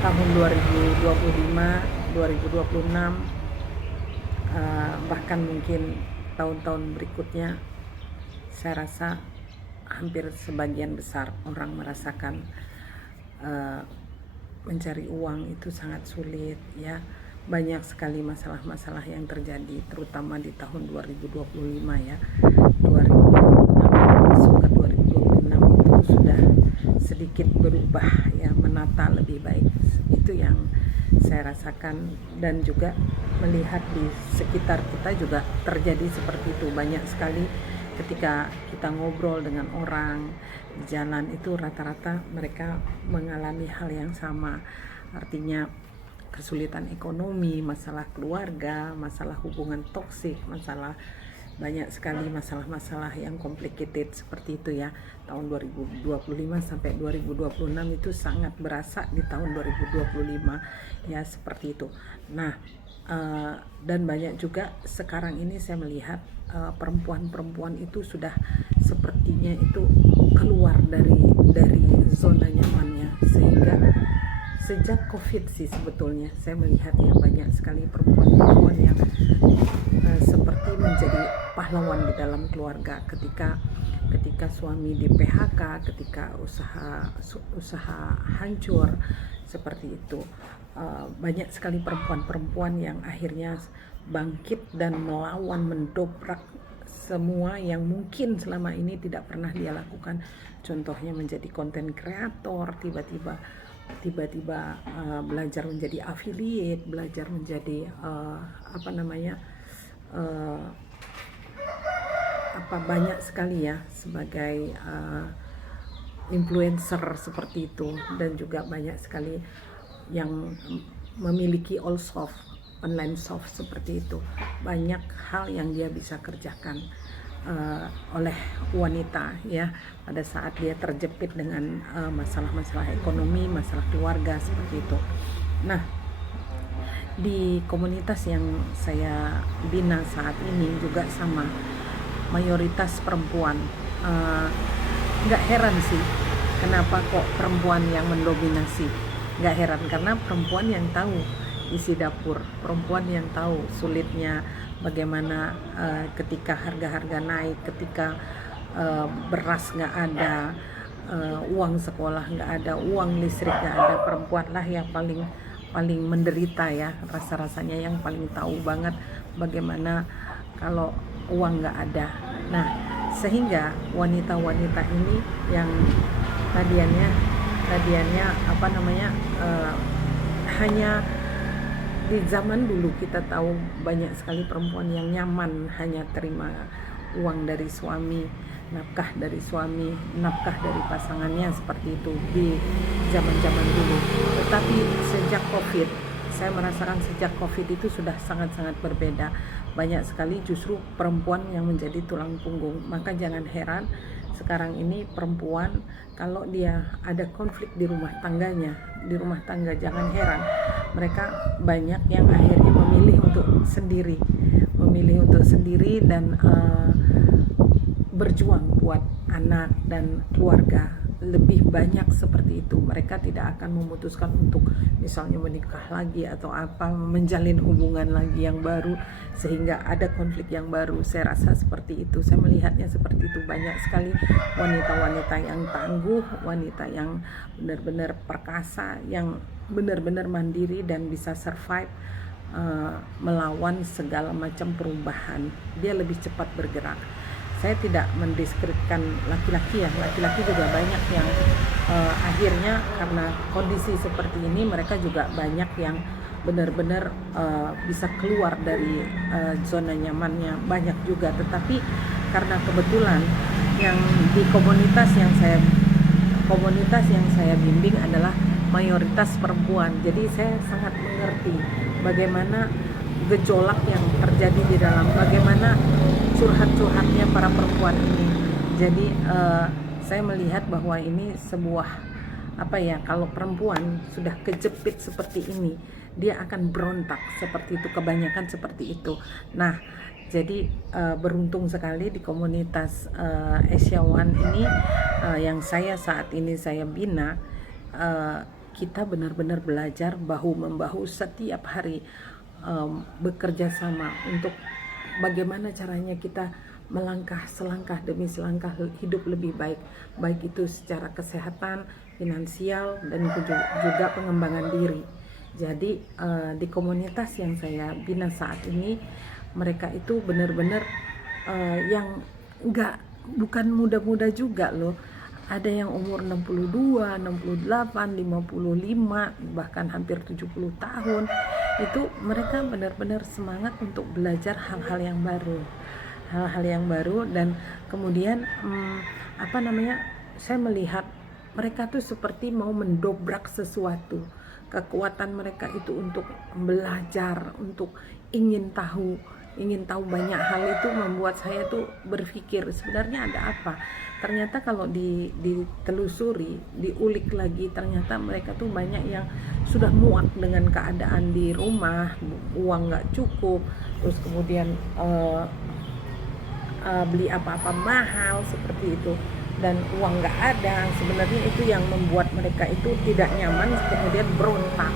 tahun 2025, 2026, bahkan mungkin tahun-tahun berikutnya, saya rasa hampir sebagian besar orang merasakan mencari uang itu sangat sulit ya. Banyak sekali masalah-masalah yang terjadi terutama di tahun 2025 ya. 2026 masuk ke 2026 itu sudah sedikit berubah ya, menata lebih baik. Itu yang saya rasakan, dan juga melihat di sekitar kita juga terjadi seperti itu. Banyak sekali ketika kita ngobrol dengan orang di jalan itu rata-rata mereka mengalami hal yang sama. Artinya kesulitan ekonomi, masalah keluarga, masalah hubungan toksik, masalah banyak sekali masalah-masalah yang complicated seperti itu ya. Tahun 2025 sampai 2026 itu sangat berasa di tahun 2025 ya, seperti itu. Nah, dan banyak juga sekarang ini saya melihat perempuan-perempuan itu sudah sepertinya itu keluar dari zona nyamannya, sehingga sejak COVID sih sebetulnya saya melihat ya banyak sekali perempuan-perempuan yang seperti menjadi pahlawan di dalam keluarga ketika suami di PHK, ketika usaha hancur seperti itu. Banyak sekali perempuan-perempuan yang akhirnya bangkit dan melawan, mendobrak semua yang mungkin selama ini tidak pernah dia lakukan. Contohnya menjadi konten kreator, tiba-tiba belajar menjadi affiliate, belajar menjadi banyak sekali ya sebagai influencer seperti itu. Dan juga banyak sekali yang memiliki all soft, online soft seperti itu. Banyak hal yang dia bisa kerjakan oleh wanita ya, pada saat dia terjepit dengan masalah-masalah ekonomi, masalah keluarga seperti itu. Nah, di komunitas yang saya bina saat ini juga sama, mayoritas perempuan. Nggak heran sih kenapa kok perempuan yang mendominasi. Nggak heran, karena perempuan yang tahu isi dapur, perempuan yang tahu sulitnya bagaimana ketika harga-harga naik, ketika beras nggak ada, uang sekolah nggak ada, uang listrik nggak ada. Perempuan lah yang paling menderita ya, rasa-rasanya yang paling tahu banget bagaimana kalau uang nggak ada. Nah, sehingga wanita-wanita ini yang tadiannya hanya di zaman dulu kita tahu banyak sekali perempuan yang nyaman hanya terima uang dari suami, nafkah dari suami, nafkah dari pasangannya, seperti itu di zaman-zaman dulu. Tetapi sejak COVID, saya merasakan sejak COVID itu sudah sangat-sangat berbeda. Banyak sekali justru perempuan yang menjadi tulang punggung. Maka jangan heran sekarang ini perempuan kalau dia ada konflik di rumah tangganya, di rumah tangga, jangan heran mereka banyak yang akhirnya memilih untuk sendiri dan berjuang buat anak dan keluarga. Lebih banyak seperti itu. Mereka tidak akan memutuskan untuk misalnya menikah lagi atau menjalin hubungan lagi yang baru sehingga ada konflik yang baru. Saya rasa seperti itu, saya melihatnya seperti itu. Banyak sekali wanita-wanita yang tangguh, wanita yang benar-benar perkasa, yang benar-benar mandiri dan bisa survive melawan segala macam perubahan. Dia lebih cepat bergerak. Saya tidak mendeskripsikan laki-laki ya, laki-laki juga banyak yang akhirnya karena kondisi seperti ini mereka juga banyak yang benar-benar bisa keluar dari zona nyamannya, banyak juga. Tetapi karena kebetulan yang di komunitas yang saya bimbing adalah mayoritas perempuan, jadi saya sangat mengerti bagaimana gejolak yang terjadi di dalam, bagaimana curhat-curhatnya para perempuan ini. Jadi saya melihat bahwa ini sebuah kalau perempuan sudah kejepit seperti ini, dia akan berontak seperti itu, kebanyakan seperti itu. Nah, jadi beruntung sekali di komunitas Asia One ini yang saat ini saya bina, kita benar-benar belajar bahu-membahu setiap hari, bekerja sama untuk bagaimana caranya kita melangkah selangkah demi selangkah hidup lebih baik, baik itu secara kesehatan, finansial, dan juga pengembangan diri. Jadi di komunitas yang saya bina saat ini, mereka itu benar-benar yang bukan muda-muda juga loh. Ada yang umur 62, 68, 55, bahkan hampir 70 tahun. Itu mereka benar-benar semangat untuk belajar hal-hal yang baru. Dan kemudian saya melihat mereka tuh seperti mau mendobrak sesuatu. Kekuatan mereka itu untuk belajar, untuk ingin tahu banyak hal, itu membuat saya tuh berpikir sebenarnya ada apa. Ternyata kalau ditelusuri, diulik lagi, ternyata mereka tuh banyak yang sudah muak dengan keadaan di rumah, uang nggak cukup, terus kemudian beli apa-apa mahal seperti itu, dan uang nggak ada. Sebenarnya itu yang membuat mereka itu tidak nyaman, kemudian berontak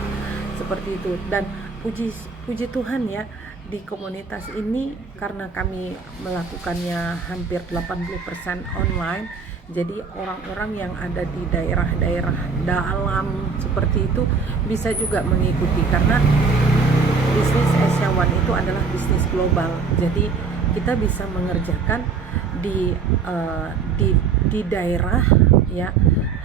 seperti itu. Dan puji Tuhan ya, di komunitas ini karena kami melakukannya hampir 80% online, jadi orang-orang yang ada di daerah-daerah dalam seperti itu bisa juga mengikuti, karena bisnis Asia One itu adalah bisnis global. Jadi kita bisa mengerjakan di daerah ya,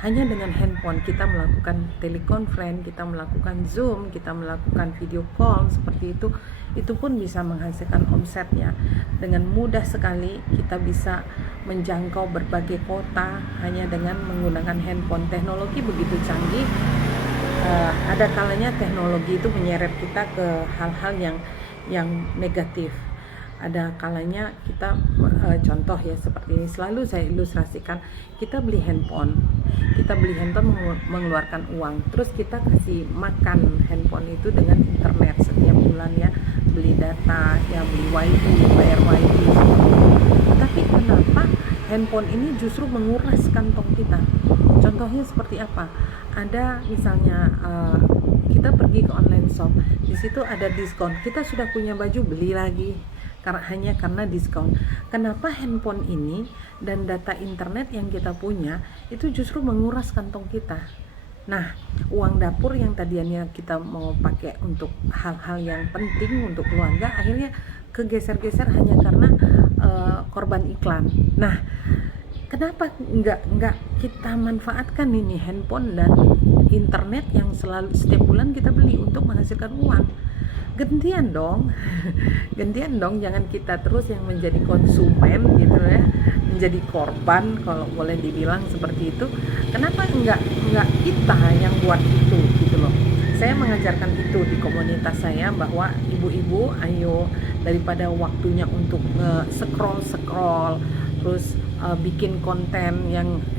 hanya dengan handphone. Kita melakukan telekonferensi, kita melakukan Zoom, kita melakukan video call seperti itu. Itu pun bisa menghasilkan omsetnya dengan mudah sekali. Kita bisa menjangkau berbagai kota hanya dengan menggunakan handphone. Teknologi begitu canggih. Ada kalanya teknologi itu menyeret kita ke hal-hal yang negatif. Ada kalanya kita contoh ya seperti ini, selalu saya ilustrasikan, kita beli handphone mengeluarkan uang, terus kita kasih makan handphone itu dengan internet setiap bulan ya, beli data ya, beli wifi, bayar wifi. Tapi kenapa handphone ini justru menguras kantong kita? Contohnya seperti apa? Ada misalnya kita pergi ke online shop, di situ ada diskon, kita sudah punya baju, beli lagi hanya karena diskon. Kenapa handphone ini dan data internet yang kita punya itu justru menguras kantong kita? Nah, uang dapur yang tadinya kita mau pakai untuk hal-hal yang penting untuk keluarga, akhirnya kegeser-geser hanya karena korban iklan. Nah, kenapa nggak kita manfaatkan ini handphone dan internet yang selalu setiap bulan kita beli untuk menghasilkan uang? Gantian dong, jangan kita terus yang menjadi konsumen gitu ya, menjadi korban kalau boleh dibilang seperti itu. Kenapa enggak kita yang buat itu gitu loh. Saya mengajarkan itu di komunitas saya, bahwa ibu-ibu ayo, daripada waktunya untuk scroll terus bikin konten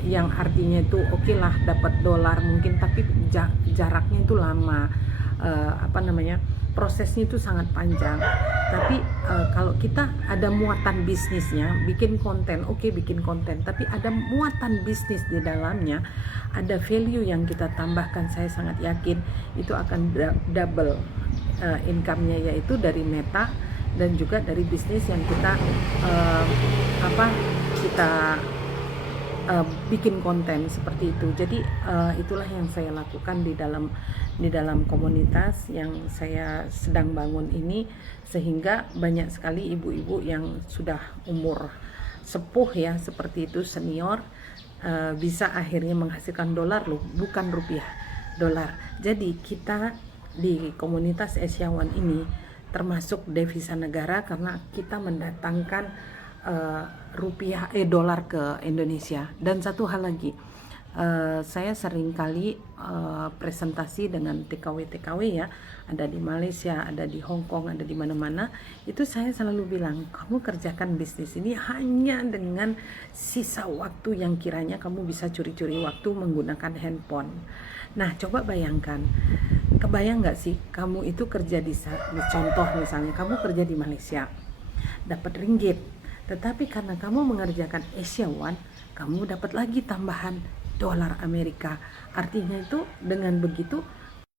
yang artinya itu oke lah dapat dolar mungkin, tapi jaraknya itu lama, prosesnya itu sangat panjang. Tapi kalau kita ada muatan bisnisnya, bikin konten, tapi ada muatan bisnis di dalamnya, ada value yang kita tambahkan, saya sangat yakin itu akan double income-nya, yaitu dari Meta dan juga dari bisnis yang kita bikin konten seperti itu. Jadi itulah yang saya lakukan di dalam komunitas yang saya sedang bangun ini, sehingga banyak sekali ibu-ibu yang sudah umur sepuh ya seperti itu, senior, bisa akhirnya menghasilkan dolar loh, bukan rupiah, dolar. Jadi kita di komunitas Asia One ini termasuk devisa negara karena kita mendatangkan dolar ke Indonesia. Dan satu hal lagi, saya sering kali presentasi dengan TKW ya, ada di Malaysia, ada di Hong Kong, ada di mana-mana. Itu saya selalu bilang, kamu kerjakan bisnis ini hanya dengan sisa waktu yang kiranya kamu bisa curi-curi waktu menggunakan handphone. Nah, coba bayangkan, kebayang nggak sih kamu itu kerja di contoh misalnya kamu kerja di Malaysia, dapat ringgit. Tetapi karena kamu mengerjakan Asia One, kamu dapat lagi tambahan dolar Amerika. Artinya itu dengan begitu